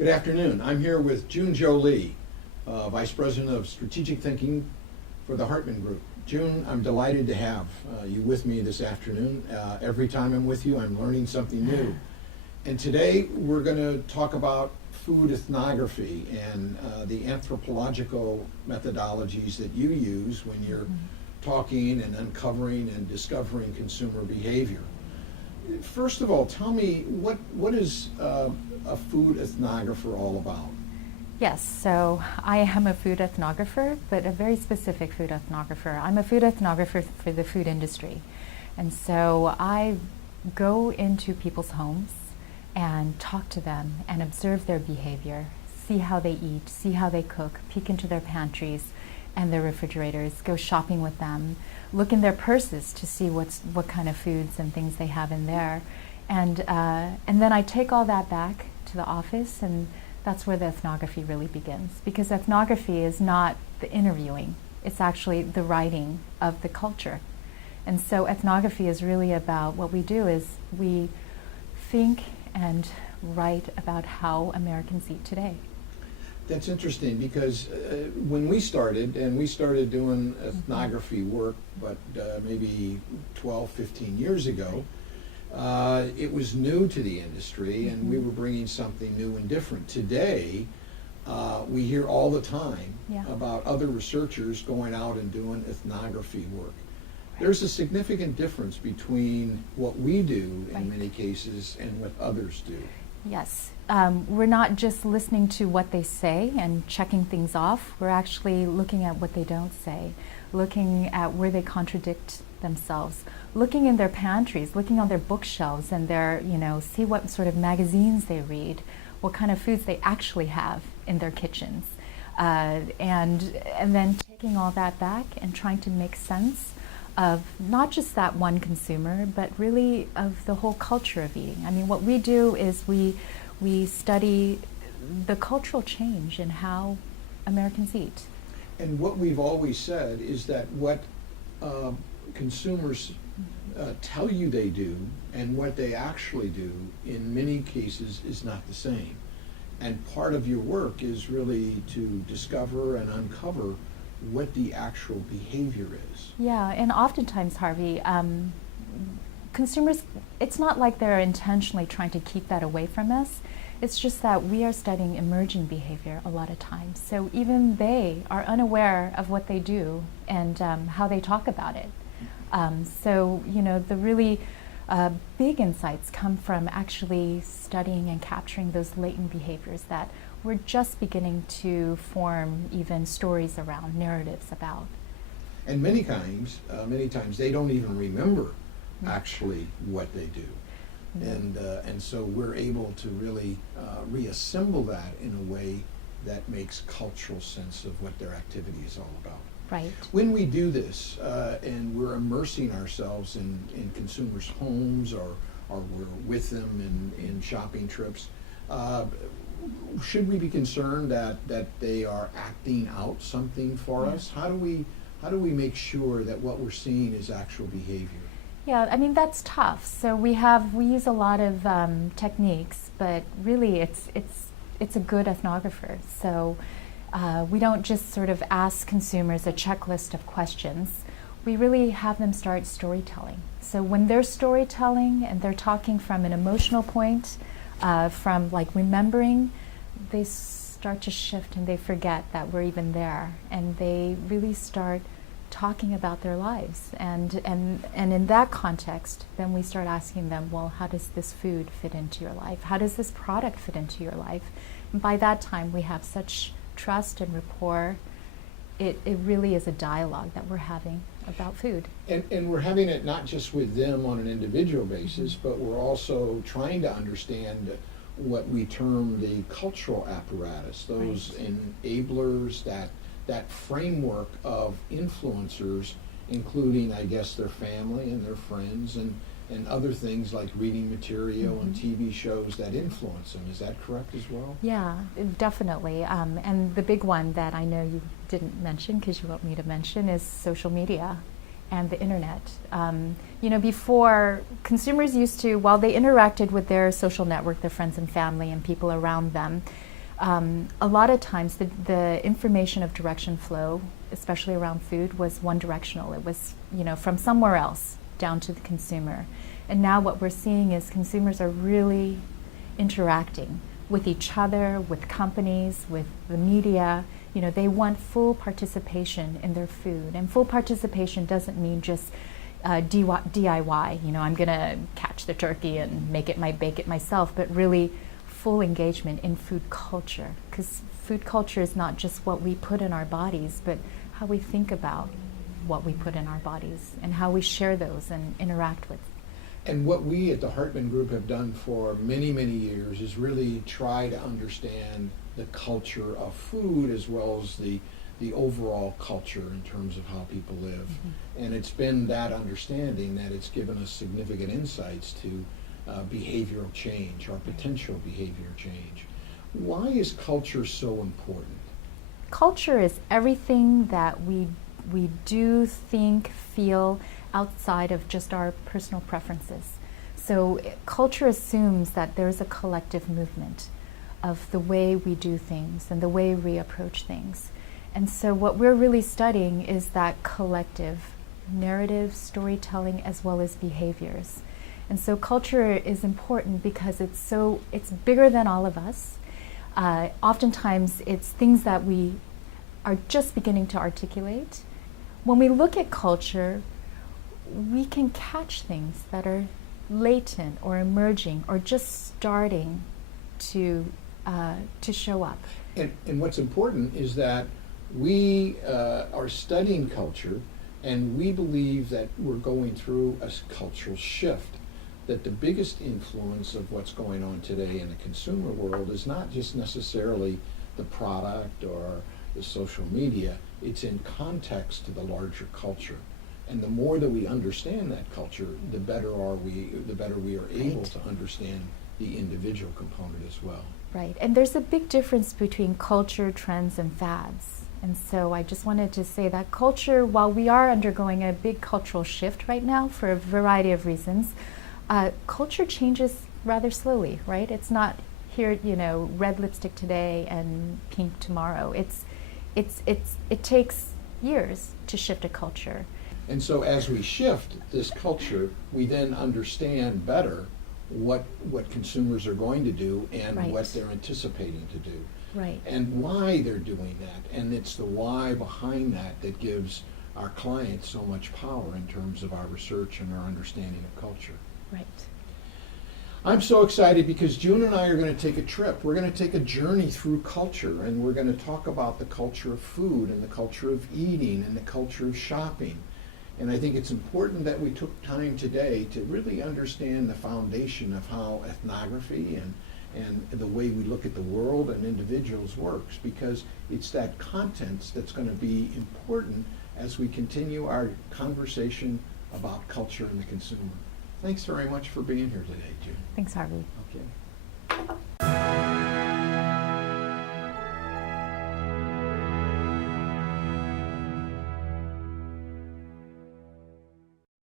Good afternoon. I'm here with June Jolie, Vice President of Strategic Thinking for the Hartman Group. June, I'm delighted to have you with me this afternoon. Every time I'm with you, I'm learning something new. And today we're going to talk about food ethnography and the anthropological methodologies that you use when you're talking and uncovering and discovering consumer behavior. First of all, tell me, what is a food ethnographer all about? Yes, so I am a food ethnographer, but a very specific food ethnographer. I'm a food ethnographer for the food industry. And so I go into people's homes and talk to them and observe their behavior, see how they eat, see how they cook, peek into their pantries and their refrigerators, go shopping with them, look in their purses to see what kind of foods and things they have in there. And then I take all that back to the office, and that's where the ethnography really begins. Because ethnography is not the interviewing, it's actually the writing of the culture. And so ethnography is really about, what we do is we think and write about how Americans eat today. That's interesting because when we started doing ethnography work, but maybe 12, 15 years ago, it was new to the industry and we were bringing something new and different. Today, we hear all the time about other researchers going out and doing ethnography work. There's a significant difference between what we do in many cases and what others do. Yes, we're not just listening to what they say and checking things off. We're actually looking at what they don't say, looking at where they contradict themselves, looking in their pantries, looking on their bookshelves and their, see what sort of magazines they read, what kind of foods they actually have in their kitchens, and then taking all that back and trying to make sense of not just that one consumer, but really of the whole culture of eating. I mean, what we do is we study the cultural change in how Americans eat. And what we've always said is that what consumers tell you they do and what they actually do in many cases is not the same. And part of your work is really to discover and uncover what the actual behavior is. Yeah, and oftentimes, Harvey, consumers, it's not like they're intentionally trying to keep that away from us. It's just that we are studying emerging behavior a lot of times. So even they are unaware of what they do and how they talk about it. So, the really big insights come from actually studying and capturing those latent behaviors that we're just beginning to form even stories around, narratives about. And many times they don't even remember actually what they do. And so we're able to really reassemble that in a way that makes cultural sense of what their activity is all about. Right. When we do this and we're immersing ourselves in consumers' homes or we're with them in shopping trips, should we be concerned that they are acting out something for us? How do we make sure that what we're seeing is actual behavior? Yeah, I mean, that's tough. So we use a lot of techniques, but really it's a good ethnographer. So we don't just sort of ask consumers a checklist of questions. We really have them start storytelling. So when they're storytelling and they're talking from an emotional point, from like remembering, they start to shift and they forget that we're even there, and they really start talking about their lives. And in that context, then we start asking them, well, how does this food fit into your life? How does this product fit into your life? And by that time, we have such trust and rapport. It really is a dialogue that we're having about food. And we're having it not just with them on an individual basis, but we're also trying to understand what we term the cultural apparatus, those enablers, that framework of influencers, including, I guess, their family and their friends and other things like reading material and TV shows that influence them. Is that correct as well? Yeah, definitely. And the big one that I know you didn't mention, because you want me to mention, is social media and the internet. Before, consumers used to, while they interacted with their social network, their friends and family and people around them, a lot of times the information of direction flow, especially around food, was one directional. It was, from somewhere else down to the consumer. And now what we're seeing is consumers are really interacting with each other, with companies, with the media. They want full participation in their food. And full participation doesn't mean just DIY. I'm going to catch the turkey and bake it myself, but really full engagement in food culture. Because food culture is not just what we put in our bodies, but how we think about what we put in our bodies and how we share those and interact with. And what we at the Hartman Group have done for many, many years is really try to understand the culture of food as well as the overall culture in terms of how people live. Mm-hmm. And it's been that understanding that it's given us significant insights to behavioral change or potential behavior change. Why is culture so important? Culture is everything that we do, think, feel outside of just our personal preferences. So culture assumes that there's a collective movement of the way we do things and the way we approach things. And so what we're really studying is that collective narrative, storytelling, as well as behaviors. And so culture is important because it's bigger than all of us. Oftentimes it's things that we are just beginning to articulate. When we look at culture, we can catch things that are latent or emerging or just starting to show up. And what's important is that we are studying culture, and we believe that we're going through a cultural shift, that the biggest influence of what's going on today in the consumer world is not just necessarily the product or the social media, it's in context to the larger culture. And the more that we understand that culture, the better we are able to understand the individual component as well. Right, and there's a big difference between culture, trends, and fads. And so I just wanted to say that culture, while we are undergoing a big cultural shift right now for a variety of reasons, culture changes rather slowly, right? It's not here, red lipstick today and pink tomorrow. It takes years to shift a culture. And so as we shift this culture, we then understand better what consumers are going to do and Right. what they're anticipating to do. Right. And why they're doing that. And it's the why behind that gives our clients so much power in terms of our research and our understanding of culture. Right. I'm so excited because June and I are going to take a trip. We're going to take a journey through culture, and we're going to talk about the culture of food and the culture of eating and the culture of shopping. And I think it's important that we took time today to really understand the foundation of how ethnography and the way we look at the world and individuals works, because it's that content that's going to be important as we continue our conversation about culture and the consumer. Thanks very much for being here today, June. Thanks, Harvey. Okay.